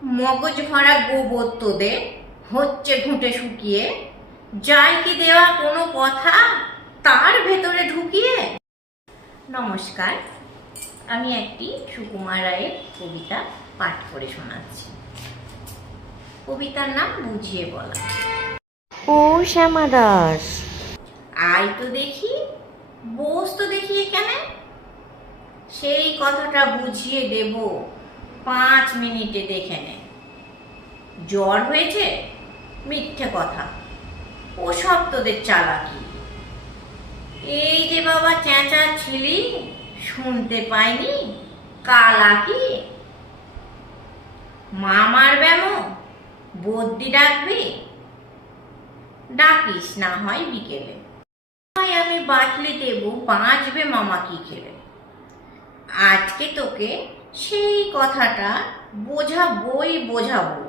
মগজ ভরা গোবর তোদের হচ্ছে ঘুঁটে শুকিয়ে, যায় কি দেওয়া কোনো কথা তার ভেতরে ঢুকিয়ে। নমস্কার, আমি একটি সুকুমার রায়ের কবিতা পাঠ করে শোনাচ্ছি। কবিতার নাম বুঝিয়ে বলা। ও শ্যামা দাস, আয় তো দেখি, বস তো দেখি এখানে, সেই কথাটা বুঝিয়ে দেব 5 মিনিটে দেখে নে। জ্বর হয়েছে? মিথ্যে কথা, ওসব তোদের চালাকি। এই যে বাবা চেঁচাচ্ছিলি, শুনতে পাইনি কালাকি। মামার ব্যামো বদ্যি ডাকবি, ডাকিস না হয় বিকেলে। আমি বাটলি দেবো, বাঁচবে মামা কি খেলে। আজকে তোকে সেই কথাটা বোঝাবো,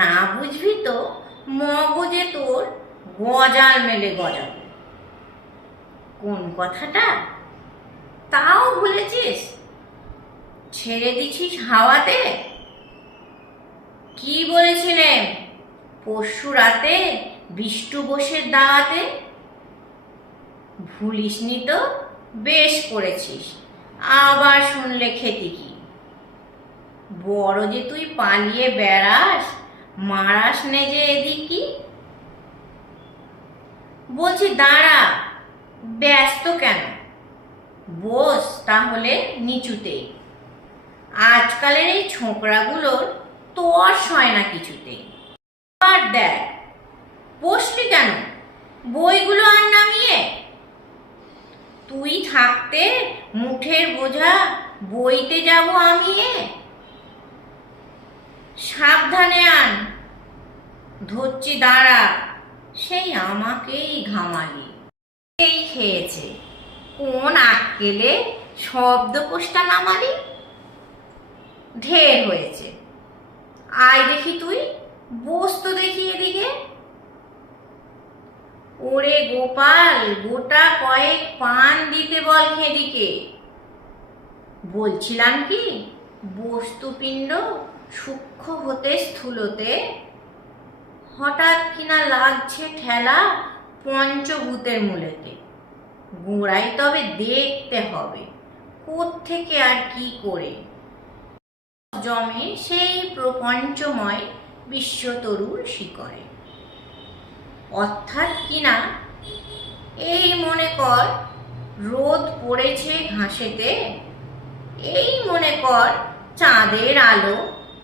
না বুঝবি তো মগজে তোর গজাল মেলে গজাবো। কোন কথাটা তাও ভুলেছিস? ছেড়ে দিছিস হাওয়াতে। কি বলেছিলেন পরশু রাতে বিষ্টু বোসের দাওয়াতে? ভুলিসনি তো, বেশ করেছিস, আবার শুনলে খেতি কি। বড় যে তুই পালিয়ে বেড়াস, মারাস নে যে এদিকি। বলছি দাঁড়া, ব্যস্ত কেন, বস তাহলে নিচুতেই। আজকালের এই ছোকরাগুলোর তর সয় না কিছুতেই। আর দেখ, বসলি কেন, বইগুলো আর নামিয়ে। তুই থাকতে মুঠের বোঝা বইতে যাব আমি। সাবধানে আন, ধরছি দাঁড়া, সেই আমাকেই ঘামালি। এই খেয়েছে, কোন আক্কেলে শব্দকোষটা নামালি। ঢের হয়েছে, আয় দেখি তুই, বস তো দেখি এদিকে। ওরে গোপাল, গোটা কয়েক পান দিতে বল খেদিকে। বলছিলাম কি, বস্তুপিণ্ড সূক্ষ্ম হতে স্থূলতে হঠাৎ কিনা লাগছে ঠেলা পঞ্চভূতের মূলেতে। গোড়াই তবে দেখতে হবে কোত্থেকে আর কি করে জমে সেই প্রপঞ্চময় বিশ্বতরুর শিকরে। অর্থাৎ কিনা এই মনে কর রোদ পড়েছে ঘাসেতে, এই মনে কর চাঁদের আলো